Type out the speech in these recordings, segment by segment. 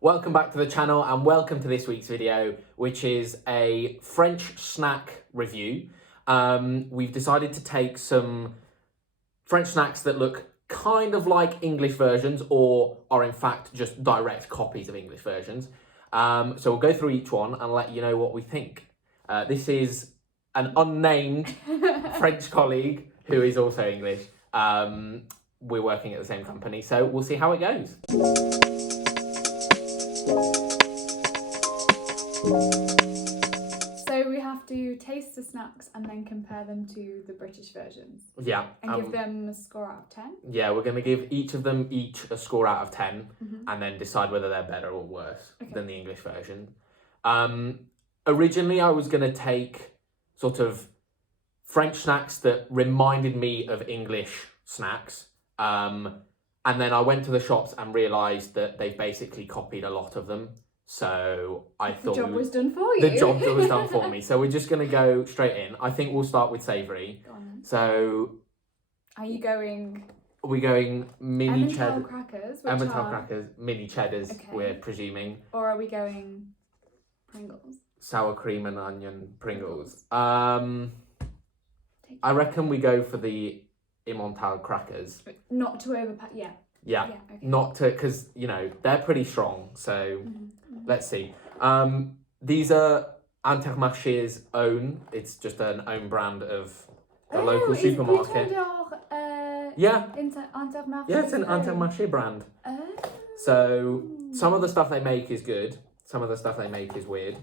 Welcome back to the channel and welcome to this week's video, which is a French snack review. We've decided to take some French snacks that look kind of like English versions or are in fact just direct copies of English versions. So we'll go through each one and let you know what we think. This is an unnamed French colleague who is also English. We're working at the same company, so we'll see how it goes. So we have to taste the snacks and then compare them to the British versions. Yeah. And give them a score out of 10? Yeah, we're going to give each of them a score out of 10 and then decide whether they're better or worse than the English version. Originally, I was going to take sort of French snacks that reminded me of English snacks. And then I went to the shops and realised that they've basically copied a lot of them. So I thought the job was done for you. The job was done for me. So we're just going to go straight in. I think we'll start with savoury. Go on then. So are you going? Are we going mini cheddar Emmental crackers? Emmental crackers, mini cheddars, Okay. we're presuming. Or are we going Pringles? Sour cream and onion Pringles. I reckon we go for the Emmental crackers. Not to overpack. Yeah. Yeah. Okay. Not to, because, you know, they're pretty strong. So let's see. These are Intermarché's own. It's just an own brand of a local supermarket. Yeah. Intermarché. Yeah, it's an Intermarché brand. So some of the stuff they make is good. Some of the stuff they make is weird.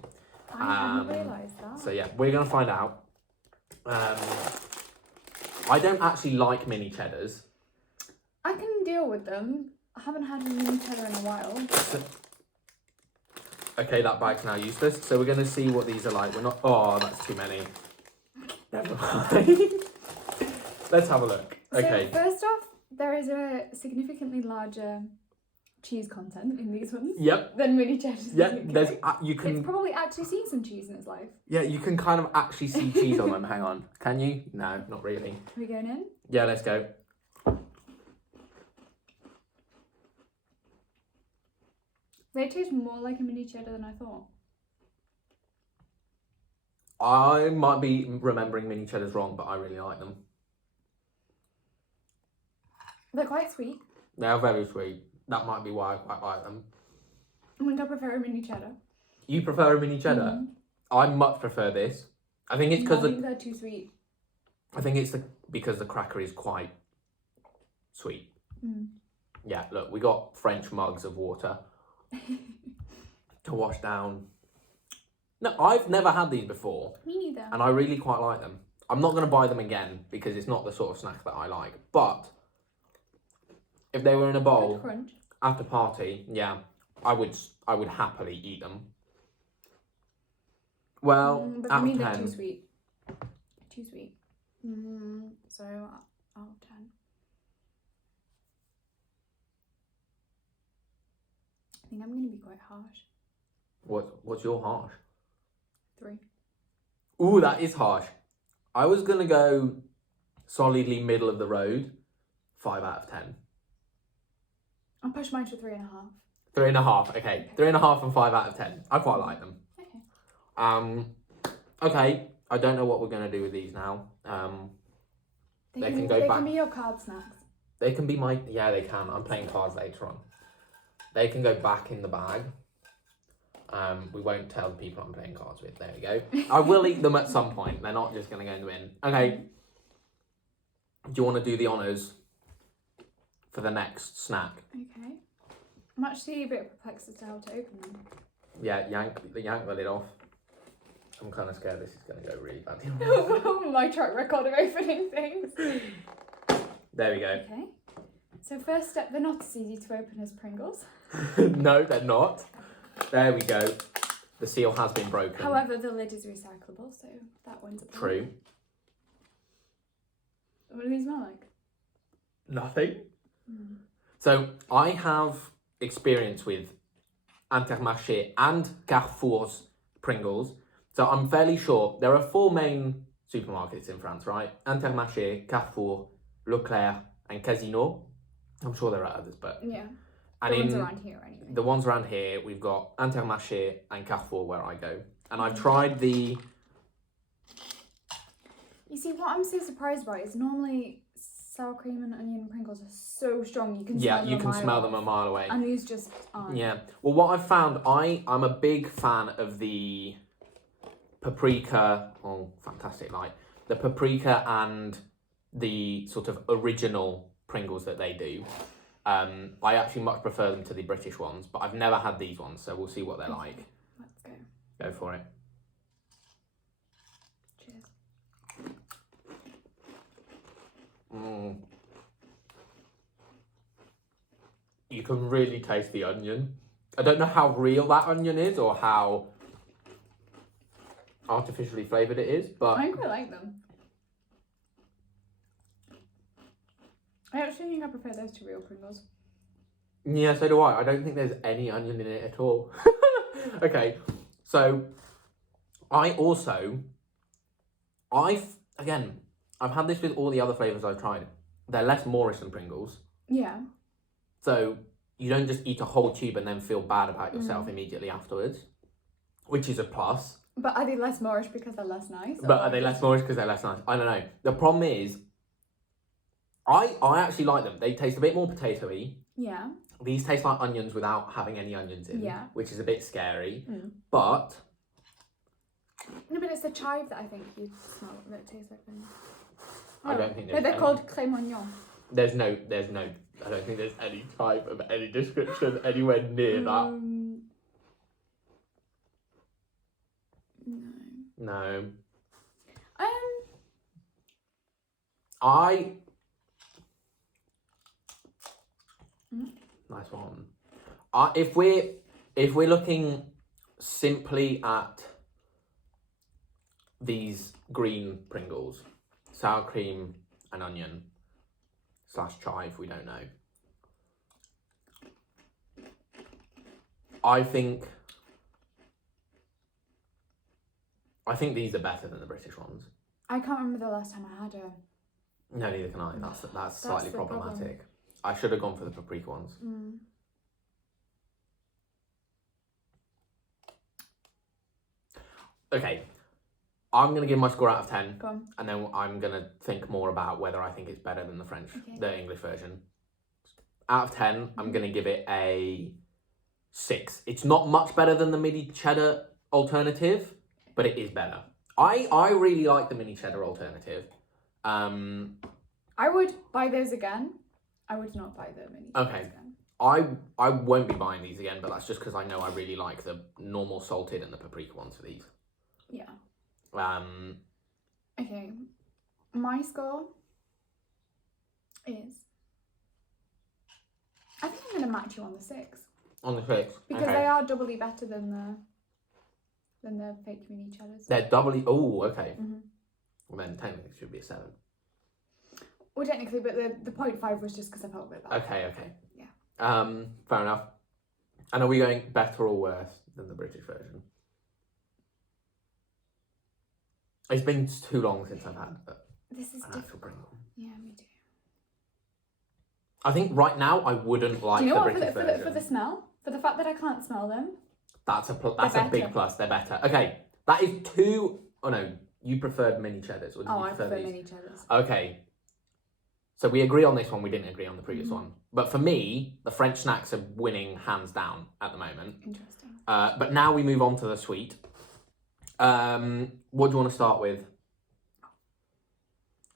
I hadn't realised that. So yeah, we're going to find out. I don't actually like mini cheddars. I can deal with them. I haven't had a mini cheddar in a while. Okay, that bag's now useless. So we're going to see what these are like. We're not... Oh, that's too many. Never mind. Let's have a look. Okay. So first off, there is a significantly larger cheese content in these ones. Yep. Than mini cheddars. Yeah, there's... you can... It's probably actually seen some cheese in its life. Yeah, you can kind of actually see cheese on them. Hang on. Can you? No, not really. Are we going in? Yeah, let's go. They taste more like a mini cheddar than I thought. I might be remembering mini cheddars wrong, but I really like them. They're quite sweet. They are very sweet. That might be why I quite like them. I think I prefer a mini cheddar. You prefer a mini cheddar? I much prefer this. I think it's because I think they're too sweet. I think it's because the cracker is quite sweet. Yeah, look, we got French mugs of water to wash down. No, I've never had these before. Me neither. And I really quite like them. I'm not going to buy them again because it's not the sort of snack that I like. But if they were in a bowl at a party, yeah, I would happily eat them. Well, but out for me, of they're 10. too sweet. Too sweet. So out of 10. I think I'm going to be quite harsh. What's your harsh? 3. Ooh, that is harsh. I was going to go solidly middle of the road. 5 out of 10. I'll push mine to 3.5. 3.5, okay. 3.5 and 5 out of 10. I quite like them. Okay. Okay, I don't know what we're going to do with these now. They can go back. They can be your card snacks. They can be my... Yeah, they can. I'm playing cards later on. They can go back in the bag. We won't tell the people I'm playing cards with. There we go. I will eat them at some point. They're not just going to go in the bin. Okay. Do you want to do the honours for the next snack? Okay. I'm actually a bit perplexed as to how to open them. Yeah, yank the lid off. I'm kind of scared this is going to go really bad. My track record of opening things. There we go. Okay. So first step, they're not as easy to open as Pringles. No, they're not. There we go. The seal has been broken. However, the lid is recyclable, so that wins a point. True. What do these smell like? Nothing. So I have experience with Intermarché and Carrefour's Pringles. So I'm fairly sure there are 4 main supermarkets in France, right? Intermarché, Carrefour, Leclerc, and Casino. I'm sure there are others, but yeah. And the ones around here, anyway. The ones around here, we've got Intermarché and Carrefour where I go. And I've tried the... You see, what I'm so surprised about is normally sour cream and onion Pringles are so strong. You can smell them you can smell them a mile away. And these just aren't. Yeah. Well, what I've found, I'm a big fan of the paprika. Oh, fantastic light. The paprika and the sort of original Pringles that they do. I actually much prefer them to the British ones, but I've never had these ones, so we'll see what they're like. Let's go. Go for it. Cheers. You can really taste the onion. I don't know how real that onion is or how artificially flavoured it is, but... I quite like them. I actually think I prefer those to real Pringles. Yeah, so do I. I don't think there's any onion in it at all. Okay, so I've had this with all the other flavours I've tried. They're less Moorish than Pringles. Yeah. So you don't just eat a whole tube and then feel bad about yourself immediately afterwards, which is a plus. But are they less Moorish because they're less nice? But are they less Moorish because they're less nice? I don't know. The problem is, I actually like them. They taste a bit more potatoey. Yeah. These taste like onions without having any onions in, which is a bit scary. But... No, but it's the chive that I think you smell that tastes like onions. I don't think there's they're called crème oignon. I don't think there's any type of any description anywhere near that. No. Nice one. If we're looking simply at these green Pringles, sour cream and onion / chive, we don't know. I think these are better than the British ones. I can't remember the last time I had a... No, neither can I. That's slightly problematic. Problem. I should have gone for the paprika ones. Okay, I'm going to give my score out of 10. Go on. And then I'm going to think more about whether I think it's better than the English version. Out of 10, I'm going to give it a 6. It's not much better than the mini cheddar alternative, but it is better. I really like the mini cheddar alternative. I would buy those again. I would not buy the mini cheddars again. I won't be buying these again, but that's just because I know I really like the normal salted and the paprika ones for these. Yeah. Okay. My score is... I think I'm going to match you on the 6. On the 6? Because they are doubly better than the fake mini cheddars. They're doubly... Oh, okay. Well, then technically it should be a 7. Well, technically, but the 0.5 was just because I felt a bit bad. Okay. Yeah. Fair enough. And are we going better or worse than the British version? It's been too long since I've had this is difficult. Pringle. Yeah, me too. I think right now I wouldn't like Do you know the what? British version. For the smell, for the fact that I can't smell them. That's a big plus. They're better. Okay, that is 2. Oh no, you preferred mini cheddars. Or did you I prefer these? mini cheddars. Okay. So we agree on this one. We didn't agree on the previous one. But for me, the French snacks are winning hands down at the moment. Interesting. But now we move on to the sweet. What do you want to start with?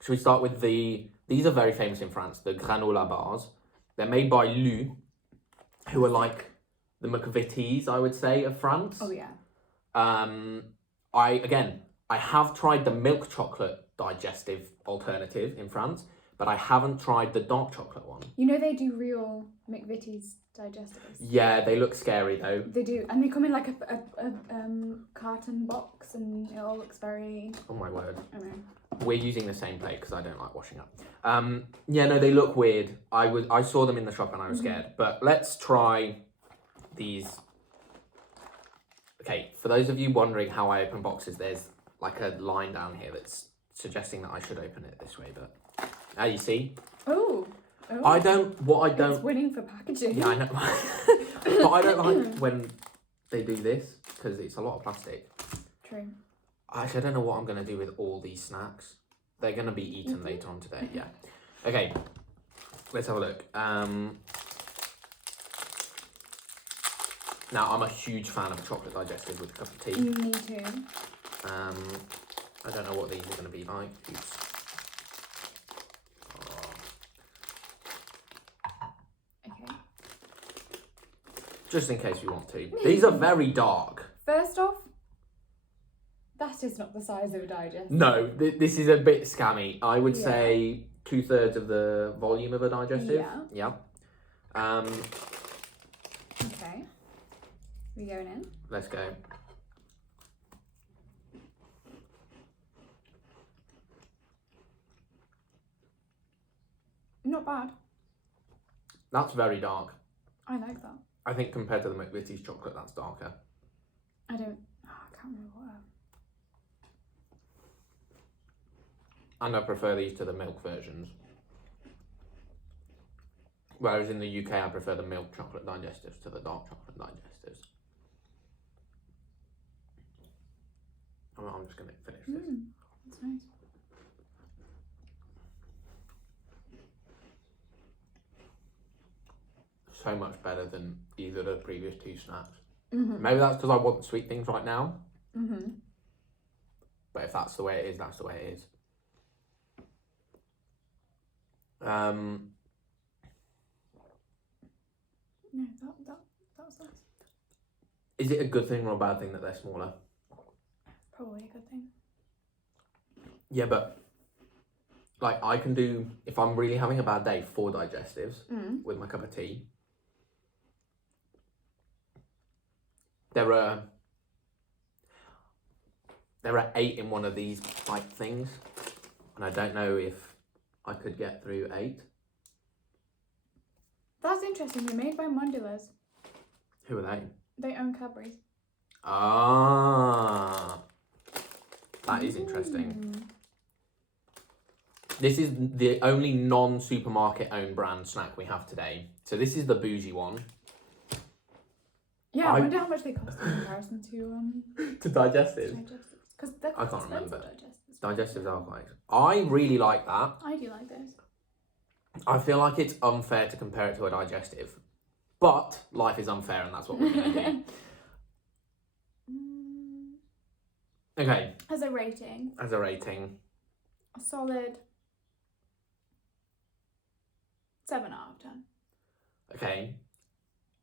Should we start with these are very famous in France, the Granola Bars. They're made by Lu, who are like the McVitie's, I would say, of France. Oh, yeah. I have tried the milk chocolate digestive alternative in France, but I haven't tried the dark chocolate one. You know they do real McVitie's digestives. Yeah, they look scary though. They do, and they come in like a carton box, and it all looks very... Oh my word. I know. We're using the same plate because I don't like washing up. Yeah, no, they look weird. I saw them in the shop and I was scared. But let's try these. Okay, for those of you wondering how I open boxes, there's like a line down here that's suggesting that I should open it this way, but you see? Oh, Oh. I don't. It's winning for packaging. Yeah, I know. But I don't like when they do this because it's a lot of plastic. True. Actually, I don't know what I'm gonna do with all these snacks. They're gonna be eaten later on today. Yeah. Okay. Let's have a look. Now I'm a huge fan of a chocolate digestive with a cup of tea. Me too. I don't know what these are gonna be like. Oops. Okay. Just in case we want to. These are very dark. First off, that is not the size of a digestive. No, this is a bit scammy. I would say 2/3 of the volume of a digestive. Yeah. Yeah. Okay. We going in? Let's go. Not bad. That's very dark. I like that. I think compared to the McVitie's chocolate, that's darker. I can't remember what. And I prefer these to the milk versions. Whereas in the UK, I prefer the milk chocolate digestives to the dark chocolate digestives. I'm just going to finish this. That's nice. So much better than either of the previous two snacks. Maybe that's because I want sweet things right now. But if that's the way it is, that's the way it is. No, that was nice. Is it a good thing or a bad thing that they're smaller? Probably a good thing. Yeah, but like I can do, if I'm really having a bad day, 4 digestives with my cup of tea. There are 8 in one of these like things, and I don't know if I could get through 8. That's interesting. They're made by Mondelez. Who are they? They own Cadbury's. Ah, that is interesting. This is the only non-supermarket owned brand snack we have today. So this is the bougie one. Yeah, I wonder how much they cost in comparison to to digestives. Because they're I quite can't remember. expensive, Digestives are quite. I really like that. I do like those. I feel like it's unfair to compare it to a digestive, but life is unfair, and that's what we're going to do. Okay. As a rating, A solid 7 out of 10. Okay.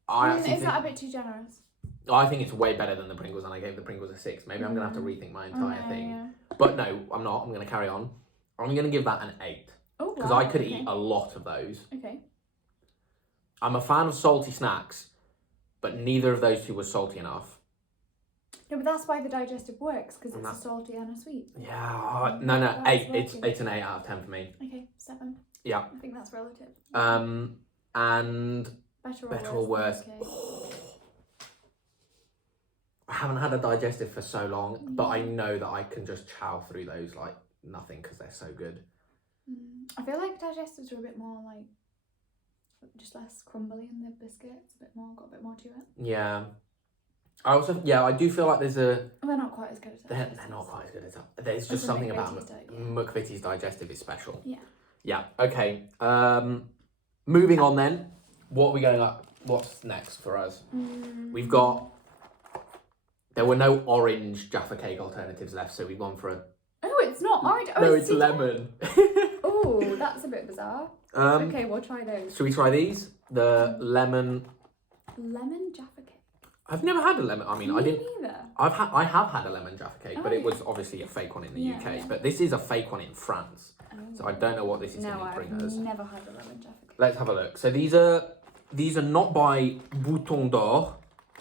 Is that a bit too generous? I think it's way better than the Pringles, and I gave the Pringles a 6. Maybe I'm going to have to rethink my entire thing. Yeah. But no, I'm not. I'm going to carry on. I'm going to give that an 8. Oh, because I could eat a lot of those. Okay. I'm a fan of salty snacks, but neither of those two was salty enough. No, but that's why the digestive works, because it's a salty and a sweet. Yeah. No. 8. It's an 8 out of 10 for me. Okay, 7. Yeah. I think that's relative. And better or worse. I haven't had a digestive for so long, but I know that I can just chow through those like nothing because they're so good. I feel like digestives are a bit more like just less crumbly in the biscuit. It's got a bit more to it. Yeah. I do feel like there's a. They're not quite as good as they're not quite as good as that. There's just something about McVitie's digestive is special. Yeah. Yeah. Okay. Moving on then. What are we going up? What's next for us? We've got. There were no orange Jaffa cake alternatives left, so we've gone for a. Oh, it's not orange. Oh, no, it's lemon. Oh, that's a bit bizarre. Okay, we'll try those. Should we try these? The lemon Jaffa cake. I've never had a lemon. I mean, Me I didn't. Neither. I have had a lemon Jaffa cake, but it was obviously a fake one in the UK. Yeah. But this is a fake one in France, so I don't know what this is going to bring us. I've never had a lemon Jaffa cake. Let's have a look. So these are not by Bouton d'Or,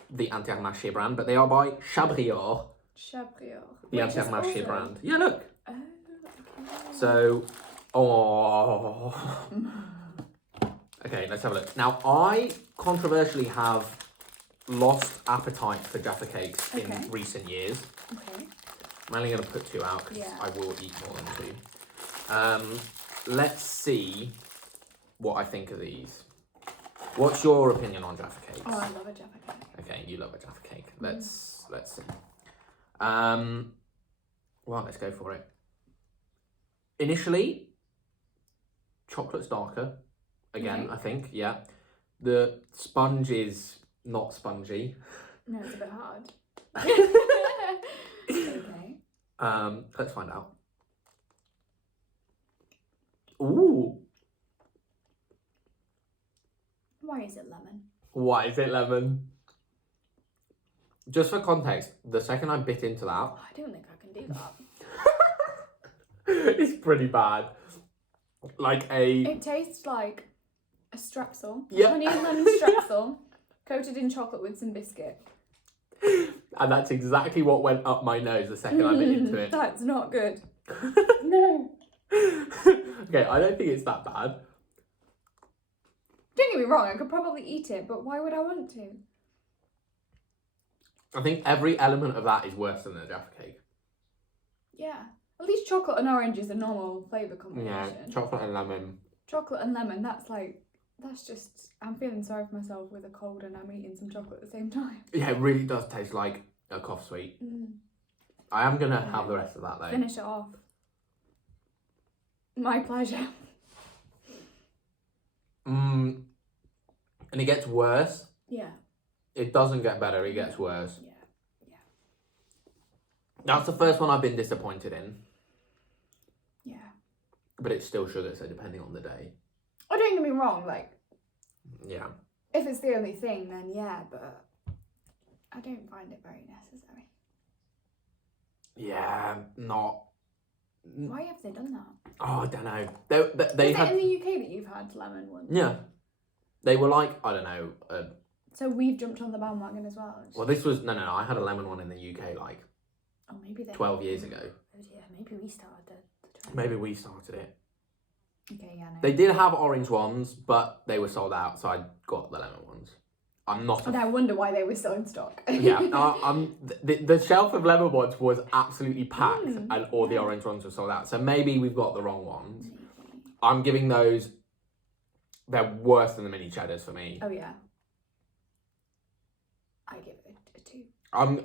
the Intermarché brand, but they are by Chabrior. The Intermarché brand. Yeah, look. Oh, okay. So, okay, let's have a look. Now, I controversially have lost appetite for Jaffa cakes in recent years. Okay. I'm only going to put 2 out because I will eat more than 2. Let's see what I think of these. What's your opinion on Jaffa cakes? Oh, I love a Jaffa cake. Okay, you love a Jaffa cake. Let's see. Well, let's go for it. Initially, chocolate's darker. Again, Okay. I think, yeah. The sponge is not spongy. No, it's a bit hard. Okay. Let's find out. Ooh. Why is it lemon? Why is it lemon? Just for context, the second I bit into that, Oh, I don't think I can do that. it's pretty bad. Like a... It tastes like a strepsil. Yeah. Honey and lemon strepsil coated in chocolate with some biscuit. And that's exactly what went up my nose the second I bit into it. That's not good. No. Okay, I don't think it's that bad. Don't get me wrong, I could probably eat it, but why would I want to? I think every element of that is worse than a Jaffa cake. Yeah. At least chocolate and orange is a normal flavour combination. Yeah, chocolate and lemon. Chocolate and lemon, that's just, I'm feeling sorry for myself with a cold and I'm eating some chocolate at the same time. Yeah, it really does taste like a cough sweet. I am going to have the rest of that though. Finish it off. My pleasure. And it gets worse. Yeah. It doesn't get better, it gets worse. Yeah. That's the first one I've been disappointed in. Yeah. But it's still sugar, so depending on the day. Oh, don't get me wrong, like, Yeah. if it's the only thing, then yeah, but I don't find it very necessary. Yeah, not... Why have they done that? Oh, I don't know. Is it in the UK that you've had lemon ones? Yeah. They were like, I don't know... So we've jumped on the bandwagon as well. well, this was... No, I had a lemon one in the UK like Oh, maybe they... 12 years ago. Oh dear, maybe we started the trend. Maybe we started it. Okay, yeah, no. They did have orange ones, but they were sold out, so I got the lemon ones. I'm not... And I wonder why they were still in stock. Yeah, the shelf of lemon ones was absolutely packed, and all the orange ones were sold out. So maybe we've got the wrong ones. I'm giving those... They're worse than the mini cheddars for me. Oh yeah. I give it a 2. I'm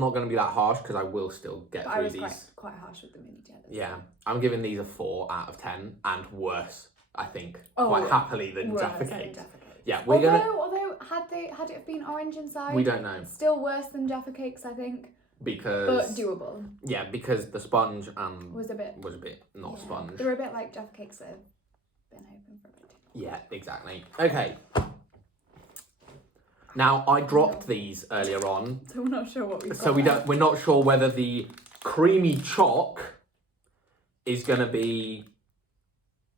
not going to be that harsh because I will still get But through I was these. quite harsh with the mini cheddars. Yeah, I'm giving these a 4 out of 10 and worse, I think, Oh, quite happily than Worse Jaffa than cakes. Jaffa cakes. Yeah, we're gonna. Although had it have been orange inside, We don't know still worse than Jaffa cakes, I think. because. But doable. Yeah, because the sponge Was a bit not yeah. sponge. They were a bit like Jaffa cakes that have been open for a bit. Yeah, exactly. Okay. Now I dropped these earlier on, So we're not sure what we've got. so we're not sure whether the creamy choc is gonna be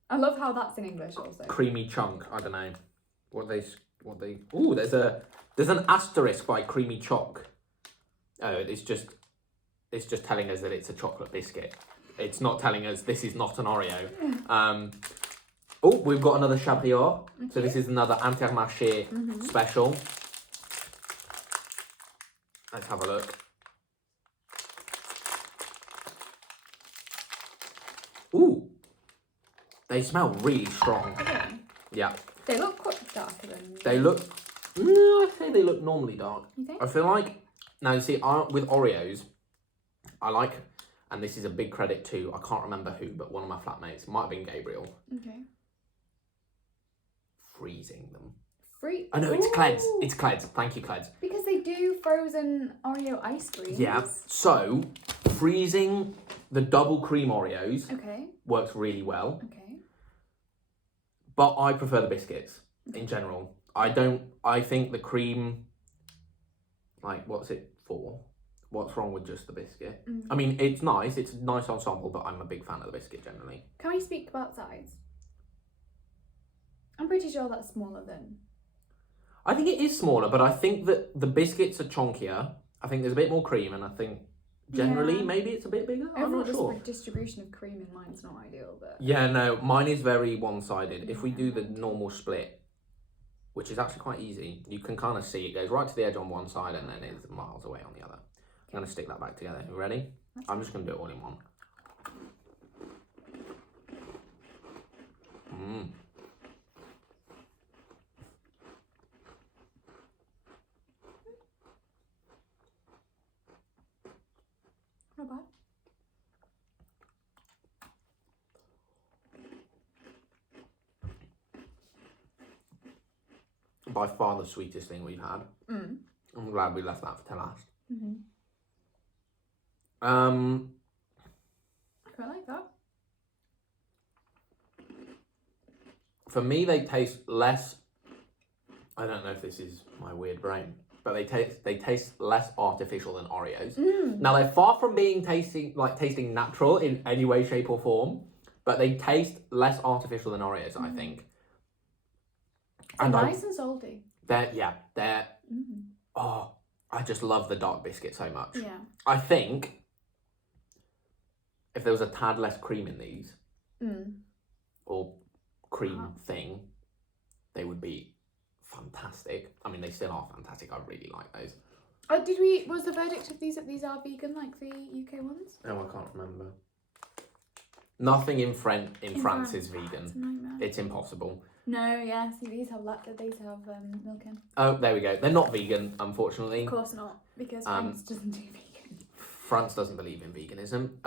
I love how that's in English also. creamy chunk. I don't know what they. Ooh, there's an asterisk by creamy choc. Oh, it's just telling us that it's a chocolate biscuit. It's not telling us this is not an Oreo. Oh, we've got another Chabrior. So this is another Intermarché special. Let's have a look. Ooh, they smell really strong. Okay. Yeah, They look quite darker than... they look. I'd say they look normally dark. You think? I feel like now you see with Oreos, I like, and this is a big credit to I can't remember who, but one of my flatmates, might have been Gabriel, Okay. freezing them. Oh no, it's Cleds. It's Cleds. Thank you, Cleds. Because they do frozen Oreo ice cream. Yeah. So freezing the double cream Oreos Okay. works really well, Okay. but I prefer the biscuits in general. I think the cream, like, what's it for? What's wrong with just the biscuit? I mean, it's nice. It's a nice ensemble, but I'm a big fan of the biscuit generally. Can we speak about size? I'm pretty sure that's smaller than... I think it is smaller, but I think that the biscuits are chunkier. I think there's a bit more cream, and I think generally maybe it's a bit bigger. I'm not sure. Distribution of cream in mine's not ideal, but... Yeah, no, mine is very one-sided. If we do the normal split, which is actually quite easy, you can kind of see it goes right to the edge on one side and then it's miles away on the other. I'm going to stick that back together. You ready? I'm just going to do it all in one. by far the sweetest thing we've had. Mm. I'm glad we left that for last. Mm-hmm. I quite like that. For me, they taste less. I don't know if this is my weird brain, but they taste less artificial than Oreos. Now they're far from being tasting natural in any way, shape, or form, but they taste less artificial than Oreos. I think. They're nice and salty. They're. Oh, I just love the dark biscuit so much. Yeah. I think if there was a tad less cream in these, or cream thing, they would be fantastic. I mean, they still are fantastic. I really like those. Was the verdict of these that these are vegan like the UK ones? Oh, I can't remember. Nothing in France is vegan. It's impossible. No, yeah. See, these have milk in. Oh, there we go. They're not vegan, unfortunately. Of course not, because France doesn't do vegan. France doesn't believe in veganism.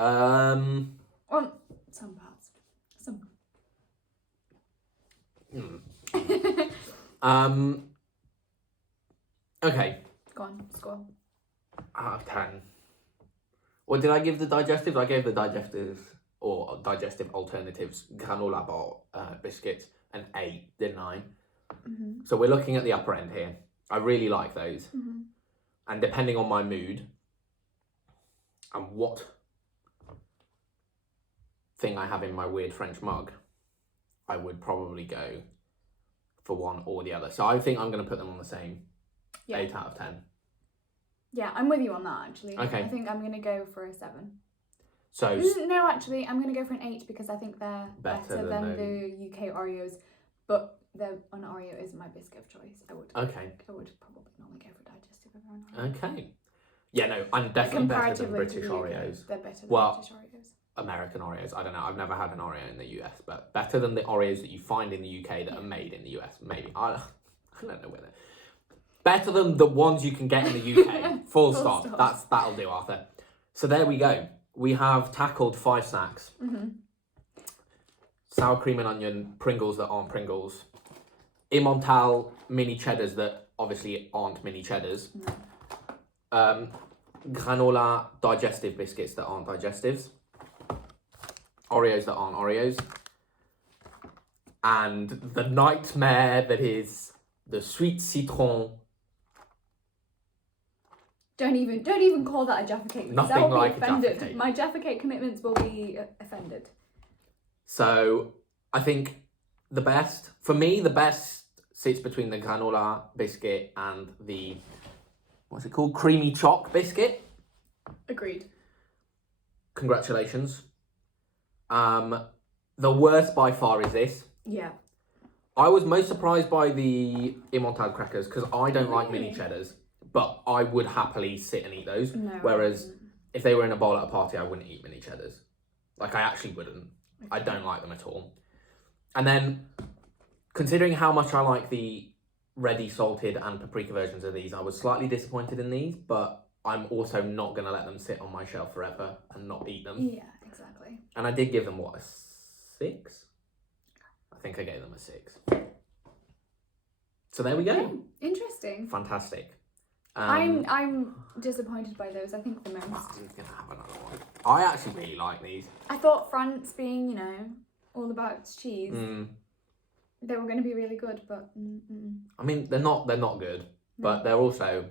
Well, some parts. Some. Okay. Go on, score. Out of 10. What did I give the digestives? I gave the digestives, or digestive alternatives, granola bar biscuits, an 8, didn't I? So we're looking at the upper end here. I really like those. And depending on my mood and what thing I have in my weird French mug, I would probably go for one or the other. So I think I'm going to put them on the same. 8 out of 10. Yeah, I'm with you on that, actually. Okay. I think I'm going to go for a 7. So no, actually, I'm going to go for an 8 because I think they're better than the UK Oreos. But an Oreo is my biscuit of choice. I would probably normally go for digestive over an Oreo. Okay. Yeah, no, I'm definitely better than British Oreos. They're better than British Oreos. American Oreos. I don't know. I've never had an Oreo in the US, but better than the Oreos that you find in the UK that are made in the US. Maybe. I don't know whether. Better than the ones you can get in the UK. Full stop. That'll do, Arthur. So there we go. We have tackled 5 snacks. Sour cream and onion Pringles that aren't Pringles. Emmental mini cheddars that obviously aren't mini cheddars. Granola digestive biscuits that aren't digestives. Oreos that aren't Oreos. And the nightmare that is the sweet citron. Don't even call that a Jaffa cake. Nothing like offended. a Jaffa cake. My Jaffa cake commitments will be offended. So I think the best sits between the granola biscuit and the, what's it called? Creamy choc biscuit. Agreed. Congratulations. The worst by far is this. Yeah. I was most surprised by the Emmental crackers because I don't like mini cheddars, but I would happily sit and eat those. No, whereas if they were in a bowl at a party, I wouldn't eat mini cheddars. Like, I actually wouldn't. Okay. I don't like them at all. And then, considering how much I like the ready salted and paprika versions of these, I was slightly disappointed in these, but I'm also not going to let them sit on my shelf forever and not eat them. Yeah, exactly. And I did give them, what, a 6? I think I gave them a 6. So there we go. Yeah, interesting. Fantastic. I'm disappointed by those. I think the most. I'm gonna have another one. I actually really like these. I thought France being, all about its cheese, they were going to be really good, but. I mean, they're not good, but they're also.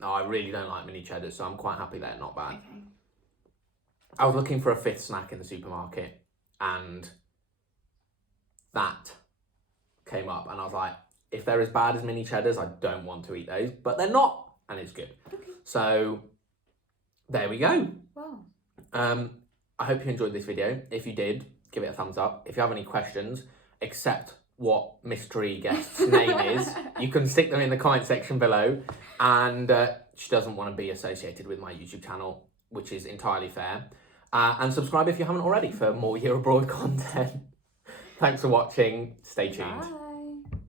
No, I really don't like mini cheddars, so I'm quite happy they're not bad. Okay. I was looking for a 5th snack in the supermarket, and that came up, and I was like, if they're as bad as mini cheddars, I don't want to eat those, but they're not, and it's good. Okay. So there we go. Wow. I hope you enjoyed this video. If you did, give it a thumbs up. If you have any questions, except what mystery guest's name is, you can stick them in the comment section below. And she doesn't want to be associated with my YouTube channel, which is entirely fair. And subscribe if you haven't already for more Year Abroad content. Thanks for watching. Stay tuned. Bye.